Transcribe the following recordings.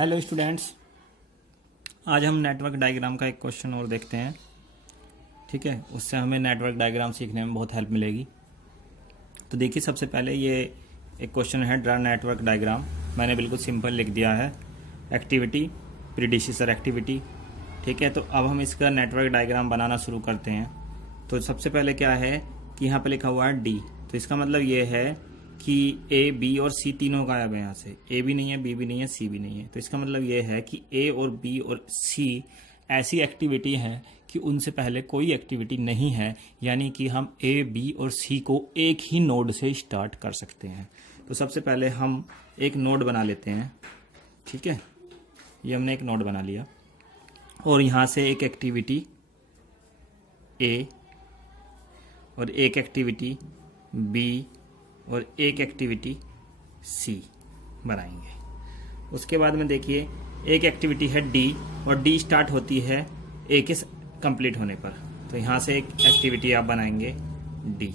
Hello students, आज हम network diagram का एक क्वेश्चन और देखते हैं। ठीक है, उससे हमें नेटवर्क डायग्राम सीखने में बहुत हेल्प मिलेगी। तो देखिए, सबसे पहले ये एक क्वेश्चन है, ड्रा नेटवर्क डायग्राम। मैंने बिल्कुल सिंपल लिख दिया है, एक्टिविटी प्रीडिसेसर एक्टिविटी। ठीक है, तो अब हम इसका नेटवर्क डायग्राम बनाना शुरू करते हैं। तो सबसे पहले क्या है कि यहाँ पे लिखा हुआ है डी, तो इसका मतलब ये है कि ए बी और सी तीनों गायब है। यहाँ से ए भी नहीं है, बी भी नहीं है, सी भी नहीं है। तो इसका मतलब ये है कि ए और बी और सी ऐसी एक्टिविटी है कि उनसे पहले कोई एक्टिविटी नहीं है, यानी कि हम ए बी और सी को एक ही नोड से स्टार्ट कर सकते हैं। तो सबसे पहले हम एक नोड बना लेते हैं। ठीक है, ये हमने एक नोड बना लिया और यहाँ से एक एक्टिविटी ए और एक एक्टिविटी बी और एक एक्टिविटी सी बनाएंगे। उसके बाद में देखिए, एक एक्टिविटी है डी और डी स्टार्ट होती है ए के कंप्लीट होने पर। तो यहाँ से एक एक्टिविटी आप बनाएंगे डी।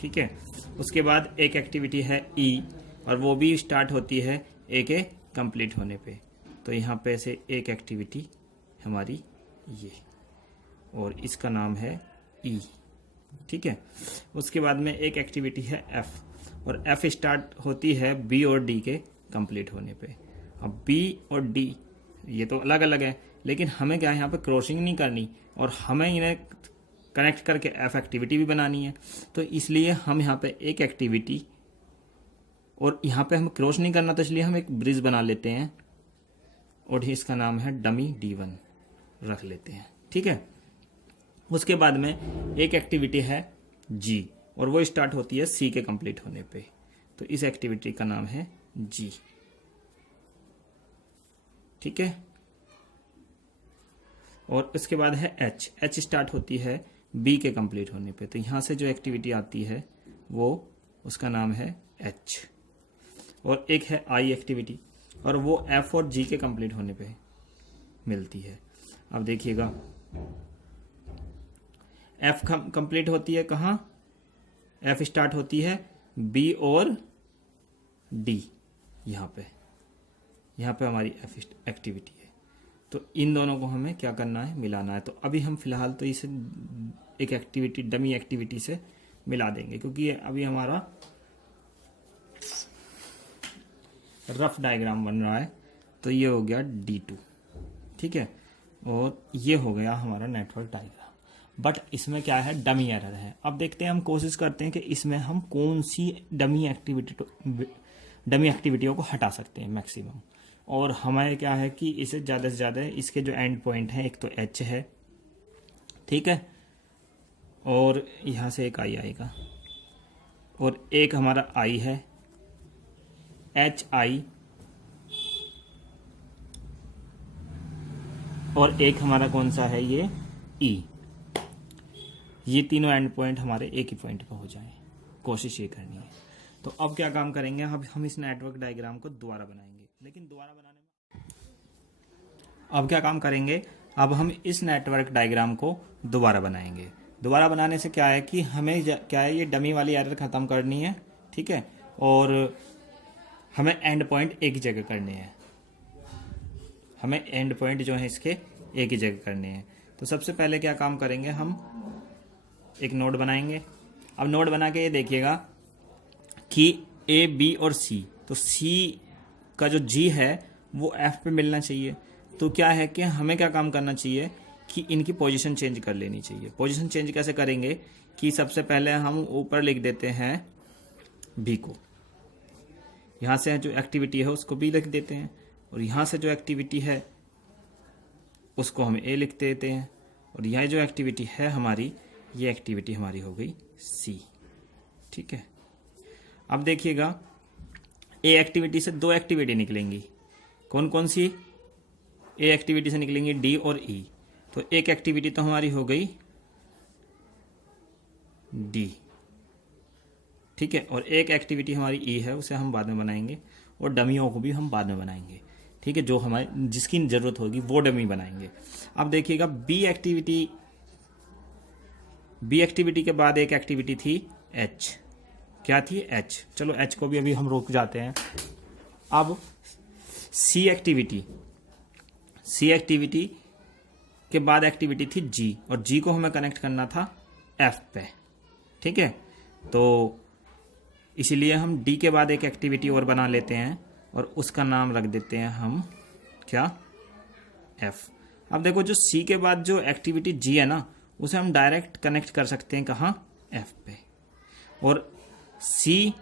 ठीक है, उसके बाद एक एक्टिविटी है ई और वो भी स्टार्ट होती है ए के कंप्लीट होने पे। तो यहाँ पे से एक एक्टिविटी हमारी ये, और इसका नाम है ई। ठीक है, उसके बाद में एक एक्टिविटी है एफ और एफ स्टार्ट होती है बी और डी के कंप्लीट होने पे। अब बी और डी ये तो अलग अलग है, लेकिन हमें क्या है, यहाँ पे क्रॉसिंग नहीं करनी और हमें इन्हें कनेक्ट करके एफ एक्टिविटी भी बनानी है। तो इसलिए हम यहाँ पे एक एक्टिविटी, और यहाँ पे हम क्रॉस नहीं करना, तो इसलिए हम एक ब्रिज बना लेते हैं और इसका नाम है डमी D1 रख लेते हैं। ठीक है, उसके बाद में एक एक्टिविटी है जी और वो स्टार्ट होती है सी के कंप्लीट होने पे। तो इस एक्टिविटी का नाम है जी। ठीक है, और उसके बाद है एच। एच स्टार्ट होती है बी के कंप्लीट होने पे। तो यहां से जो एक्टिविटी आती है वो, उसका नाम है एच। और एक है आई एक्टिविटी और वो एफ और जी के कंप्लीट होने पे मिलती है। अब देखिएगा, एफ कंप्लीट होती है कहाँ, एफ स्टार्ट होती है बी और डी। यहाँ पे हमारी एफ एक्टिविटी है। तो इन दोनों को हमें क्या करना है, मिलाना है। तो अभी हम फिलहाल तो इसे एक एक्टिविटी डमी एक्टिविटी से मिला देंगे, क्योंकि ये अभी हमारा रफ डायग्राम बन रहा है। तो ये हो गया D2। ठीक है, और ये हो गया हमारा नेटवर्क डायग्राम। बट इसमें क्या है, डमी एरर है। अब देखते हैं, हम कोशिश करते हैं कि इसमें हम कौन सी डमी एक्टिविटियों को हटा सकते हैं मैक्सिमम। और हमारे क्या है कि इसे ज़्यादा से ज़्यादा इसके जो एंड पॉइंट है, एक तो एच है, ठीक है, और यहाँ से एक आई आएगा और एक हमारा आई है एच आई, और एक हमारा कौन सा है ये ई। ये तीनों एंड पॉइंट हमारे एक ही पॉइंट पर हो जाएं, कोशिश ये करनी है। तो अब क्या काम करेंगे, अब हम इस नेटवर्क डायग्राम को दोबारा बनाएंगे। लेकिन दोबारा बनाने में अब क्या काम करेंगे, अब हम इस नेटवर्क डायग्राम को दोबारा बनाएंगे। दोबारा बनाने से क्या है कि हमें क्या है, ये डमी वाली एरर खत्म करनी है। ठीक है, और हमें एंड पॉइंट एक ही जगह करने हैं। हमें एंड पॉइंट जो है इसके एक ही जगह करने हैं। तो सबसे पहले क्या काम करेंगे, हम एक नोड बनाएंगे। अब नोड बना के ये देखिएगा कि ए बी और सी, तो सी का जो जी है वो एफ पे मिलना चाहिए। तो क्या है कि हमें क्या काम करना चाहिए कि इनकी पोजीशन चेंज कर लेनी चाहिए। पोजीशन चेंज कैसे करेंगे कि सबसे पहले हम ऊपर लिख देते हैं बी को, यहाँ से जो एक्टिविटी है उसको बी लिख देते हैं, और यहाँ से जो एक्टिविटी है उसको हम ए लिख देते हैं, और यह जो एक्टिविटी है हमारी, ये एक्टिविटी हमारी हो गई सी। ठीक है, अब देखिएगा, ए एक्टिविटी से दो एक्टिविटी निकलेंगी। कौन कौन सी, ए एक्टिविटी से निकलेंगी डी और ई। तो एक एक्टिविटी तो हमारी हो गई डी। ठीक है, और एक एक्टिविटी हमारी ई है, उसे हम बाद में बनाएंगे, और डमियों को भी हम बाद में बनाएंगे। ठीक है, जो हमारे जिसकी जरूरत होगी वो डमी बनाएंगे। अब देखिएगा, बी एक्टिविटी के बाद एक एक्टिविटी थी एच। क्या थी, एच। चलो एच को भी अभी हम रोक जाते हैं। अब सी एक्टिविटी के बाद एक्टिविटी थी जी, और जी को हमें कनेक्ट करना था एफ पे, ठीक है। तो इसीलिए हम डी के बाद एक एक्टिविटी और बना लेते हैं और उसका नाम रख देते हैं हम क्या, एफ। अब देखो जो सी के बाद जो एक्टिविटी जी है ना, उसे हम डायरेक्ट कनेक्ट कर सकते हैं कहाँ, एफ पे। और सी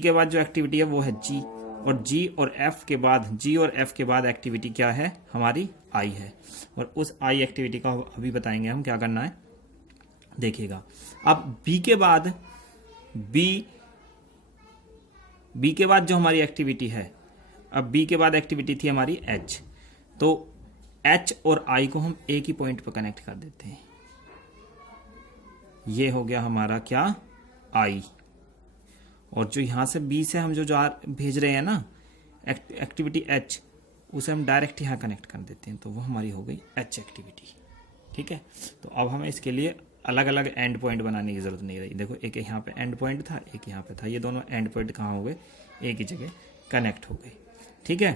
के बाद जो एक्टिविटी है वो है जी, और जी और एफ के बाद एक्टिविटी क्या है हमारी, आई है। और उस आई एक्टिविटी का अभी बताएंगे हम क्या करना है, देखिएगा। अब बी के बाद जो हमारी एक्टिविटी है, अब बी के बाद एक्टिविटी थी हमारी एच, तो एच और आई को हम एक ही पॉइंट पर कनेक्ट कर देते हैं। ये हो गया हमारा क्या, आई। और जो यहां से बी से हम जो भेज रहे हैं ना एक्टिविटी एच, उसे हम डायरेक्ट यहाँ कनेक्ट कर देते हैं, तो वो हमारी हो गई एच एक्टिविटी, ठीक है। तो अब हमें इसके लिए अलग अलग एंड पॉइंट बनाने की जरूरत नहीं रही। देखो एक यहाँ पे एंड पॉइंट था, एक यहाँ पे था, ये दोनों एंड पॉइंट कहाँ हो गए, एक ही जगह कनेक्ट हो गए, ठीक है।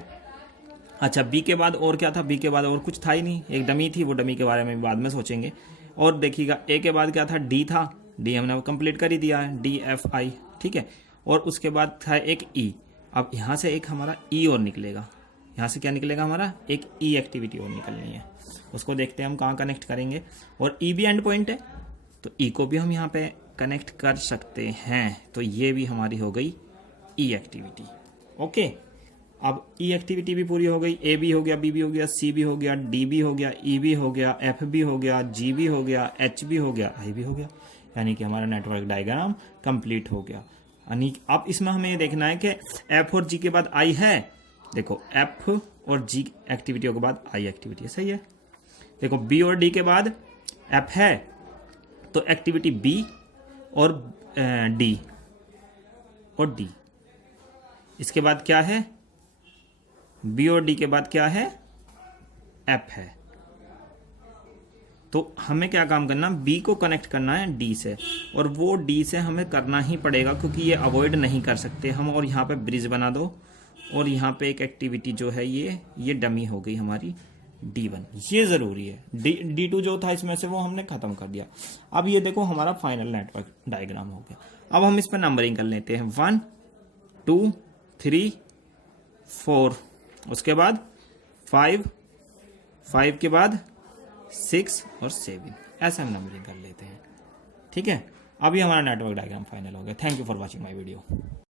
अच्छा, बी के बाद और क्या था, बी के बाद और कुछ था ही नहीं, एक डमी थी, वो डमी के बारे में बाद में सोचेंगे। और देखिएगा ए के बाद क्या था, डी था, डी हमने कंप्लीट कर ही दिया है, डी एफ आई, ठीक है। और उसके बाद था एक ई। अब यहाँ से एक हमारा ई और निकलेगा, यहाँ से क्या निकलेगा हमारा, एक ई एक्टिविटी और निकलनी है, उसको देखते हैं हम कहाँ कनेक्ट करेंगे। और ई भी एंड पॉइंट है, तो ई को भी हम यहाँ पे कनेक्ट कर सकते हैं, तो ये भी हमारी हो गई ई एक्टिविटी, ओके। अब ई एक्टिविटी भी पूरी हो गई, ए भी हो गया, बी भी हो गया, सी भी हो गया, डी भी हो गया, ई भी हो गया, एफ भी हो गया, जी भी हो गया, एच भी हो गया, आई भी हो गया, यानी कि हमारा नेटवर्क डायग्राम कंप्लीट हो गया। यानी अब इसमें हमें ये देखना है कि एफ और जी के बाद आई है, देखो एफ और जी एक्टिविटियों के बाद आई एक्टिविटी है, सही है। देखो बी और डी के बाद एफ है, तो एक्टिविटी बी और डी और डी, इसके बाद क्या है, बी और डी के बाद क्या है, एफ है। तो हमें क्या काम करना, बी को कनेक्ट करना है डी से, और वो डी से हमें करना ही पड़ेगा क्योंकि ये अवॉइड नहीं कर सकते हम। और यहाँ पे ब्रिज बना दो, और यहाँ पे एक एक्टिविटी जो है ये डमी हो गई हमारी D1, ये जरूरी है। D2 जो था इसमें से वो हमने खत्म कर दिया। अब ये देखो हमारा फाइनल नेटवर्क डायग्राम हो गया। अब हम इस पर नंबरिंग कर लेते हैं, 1 2 3 4, उसके बाद 5 के बाद 6 और 7, ऐसे हम नंबरिंग कर लेते हैं, ठीक है। अभी हमारा नेटवर्क डायग्राम फाइनल हो गया। Thank you for watching my video.